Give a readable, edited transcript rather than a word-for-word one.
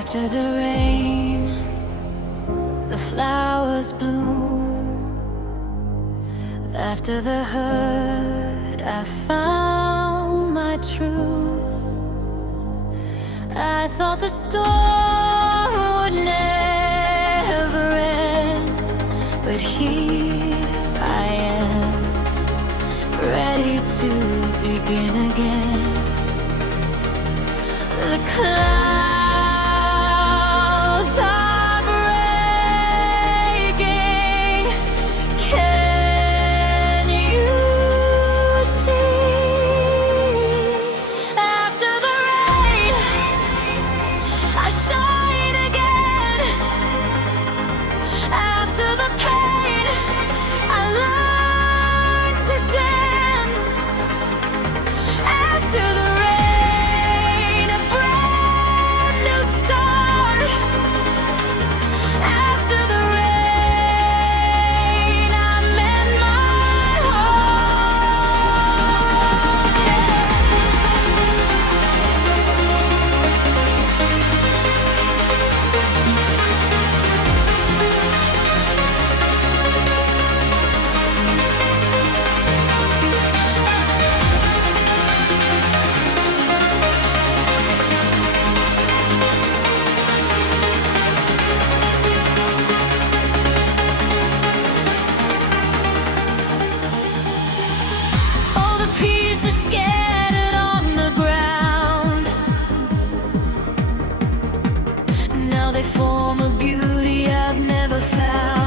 After the rain, the flowers bloom. After the hurt, I found my truth. I thought the storm would never end, but here I am, ready to begin again. The clouds are breaking. Can you see? After the rain, I shine again. After the pain, I learn to dance. After the they form a beauty I've never found.